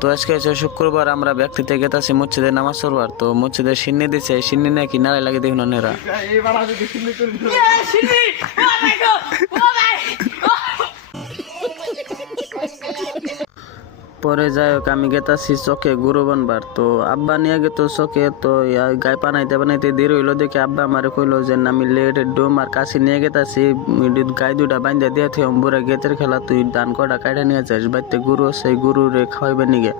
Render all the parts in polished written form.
তো আজকে হচ্ছে শুক্রবার, আমরা ব্যক্তিতে গেতাছি মসজিদে নামাজ পড়বার। তো মসজিদে সিন্নি দিছে, সিন্নি নাকি নাড়াই লাগে দেখুন নেরা। পরে যাই হোক আমি গেতাছি চকে গুরু বানবার। তো আব্বা নিয়ে গেত চকে। তো গায়ে বানাইতে বানাইতে দেরি হইলো দেখে আব্বা আমারে কইলো যে আমি লেট ডোম আর কাছে নিয়ে গেতাছি, গায়ে দুটা বাইন্দা দিয়ে থে অম্বুরা গেতের খেলা, তুই ধান কটা কাইটা নিয়ে যাস, বাড়িতে গরু সেই গরু রে খাওয়াইবে নিগে।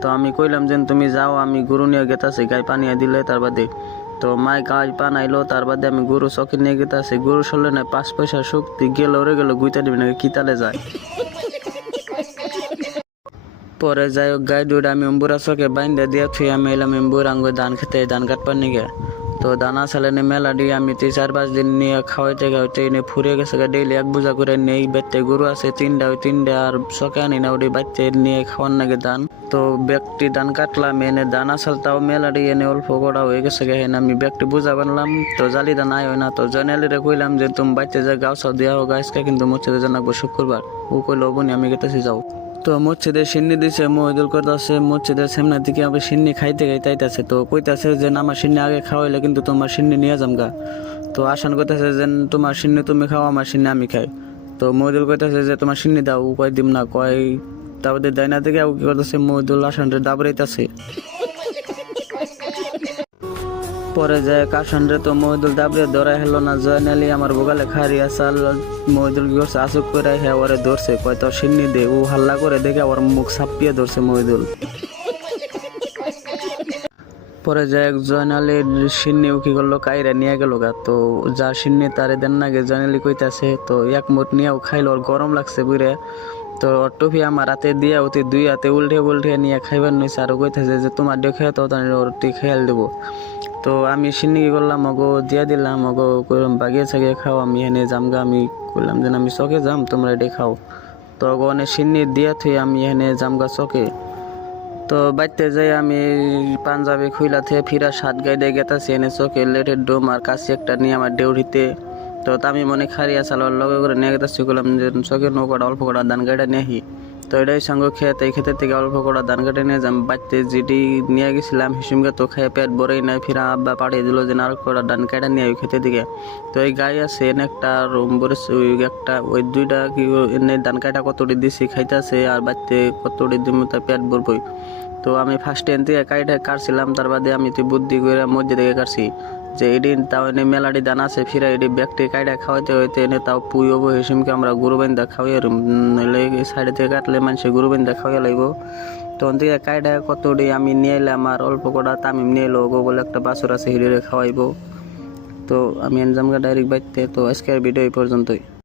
তো আমি কইলাম যে তুমি যাও, আমি গরু নিয়ে গেতাছি, গায়ে পানিয়া দিলে তার বাদে। তো মায় গায়ে পানাইলো, তার বাদে আমি গরু চকে নিয়ে গেতাছি। গরু সরলে না 5 পয়সা শক্তি গেল রে গেল, গুইতা দিবি নাকি কিতালে যায়। পরে যাই হোক গাই দুইটা আমি অম্বুরা চকে বাইন্দা দিয়া থুই আমি এলাম এম্বুর আঙ্গ ধান খেতে, ধান কাটবার নিগে। তো দানা সালেনে মেলা দিয়ে আমি 4-5 দিন নিয়ে খাওয়াইতে খাওয়াইতে এনে ফুরিয়ে গেছে। ডেইলি 1 বোঝা করে নেই। বেতে গরু আছে 3টা, ওই 3টা আর চকে আনি না, ওটি বাচ্চা নিয়ে খাওয়ার নাগে ধান। তো ব্যক্তি ধান কাটলাম, এনে দানা সালটাও মেলা দিয়ে এনে অল্প করা হয়ে গেছে। হেন আমি ব্যক্তি বোঝা বানলাম। তো জালি দানা হয় না। তো জয়নালিরে কইলাম যে তুমি বাচ্চা যা গাও সাও দেওয়া হোক, আজকে কিন্তু মসজিদে জানাবো শুক্রবার। ও কইলো বনি আমি গেতেছি যাও। তো মসজিদে সিন্নি দিছে, মহিদুল করতেছে মসজিদের সামনে দিকে আমি সিন্নি খাইতে খাইতে আইতাছে। তো কইতাছে যে আমার সিন্নি আগে খাওয়াইলে কিন্তু তোমার সিন্নি নিয়ে যামগা। তো আসান কইতাছে যে তোমার সিন্নি তুমি খাও, আমার সিন্নি আমি খাই। তো মহিদুল কইতাছে যে তোমার সিন্নি দাও, কয় দিম না, কয় তারপরে দেয় না থেকে কি করতেছে মহিদুল আসানরে দাবড়াইতাছে। পরে যায় কাশানরে, তো মহিদুল দাবড়ে ধরা হেলো না। জয়নালি আমার বোগালে খারি আসাল, মহিদুল কি করছে আসুক করে হ্যাঁ ওরে ধরছে, কয় তোর সিন্নি দে। ও হাল্লা করে দেখে ওর মুখ ছাপিয়ে ধরছে মহিদুল। পরে যায় জয়নালির সিন্নি ও কি করলো কাইরা নিয়ে গেল গা। তো যা সিন্নি তারে দেন নাগে জয়নালি কইতাছে। তো এক মুঠ নিয়েও খাইলো, ওর গরম লাগছে বুড়ে। তো ওর টুপি আমার হাতে দিয়ে ওতে 2 হাতে উল্টে উল্টে নিয়ে খাইবার নইছে। আর কইতাছে যে তোমার দিয়ে খেয়ে তো ওর তুই খেয়াল দেবো। তো আমি সিন্নি কি করলাম, ওগো দিয়া দিলাম, ওগো কইলাম বাগিয়ে ছাগিয়ে খাও, আমি এনে জামগা। আমি কইলাম যে আমি চকে যাম, তোমরা এটাই খাও। তো ওগো অনেক সিন্নি দিয়া থুই আমি এনে জামগা চকে। তো বাইতে যাই আমি পাঞ্জাবি খুইলা থেকে ফিরা 7 গাইডে গেতাছি এনে চকে লেটের ডোম আর কাছে একটা নিয়ে আমার ডেউরিতে। তো আমি মনে খারিয়া চালার লগে করে নিয়ে গেতাছি, করলাম যে চকে নৌকাটা অল্প কটা ধান গাইডা নিয়ে। তো এটাই সঙ্গে খেতে খেতে থেকে অল্প কটা ধান কেটে নিয়ে যাম। বাড়িতে যেটি নিয়ে গেছিলাম হিসুমকে তো খেয়ে পেট ভরেই নাই। ফিরা আব্বা পাঠিয়ে দিল যে আর কটা ধান কেটে নিয়ে ওই খেতে দিকে। তো এই গাই আছে এনে একটা রুম বলেছে, ওই একটা ওই 2টা কি এনে ধান কাটা কতটি দিছি খাইতেছে, আর বাড়িতে কতটি দিম তার পেট ভরবই। তো আমি ফার্স্টে এন থেকে কাইটা কাটছিলাম, তার বাদে আমি তো বুদ্ধি করে মধ্যে থেকে কাটছি যে এদিন তাও এনে মেলাটি দানা আছে। ফিরা এটি ব্যাগটি কাইটা খাওয়াইতে হইতে এনে তাও পুই হবো হিসুমকে আমরা গরু বান্ধা খাওয়াই। নইলে সাইডে থেকে কাটলে মানুষে গরু বান্ধা খাওয়াই লাগবো। তখন থেকে কাইটা কতটি আমি নিয়ে এলাম, আর অল্প কটা তামিম নিয়ে এলো, গোগল একটা বাছুর আছে হিড়ে খাওয়াইবো। তো আমি এনজামগা ডাইরেক্ট বাইতে। তো আজকের ভিডিও এই পর্যন্তই।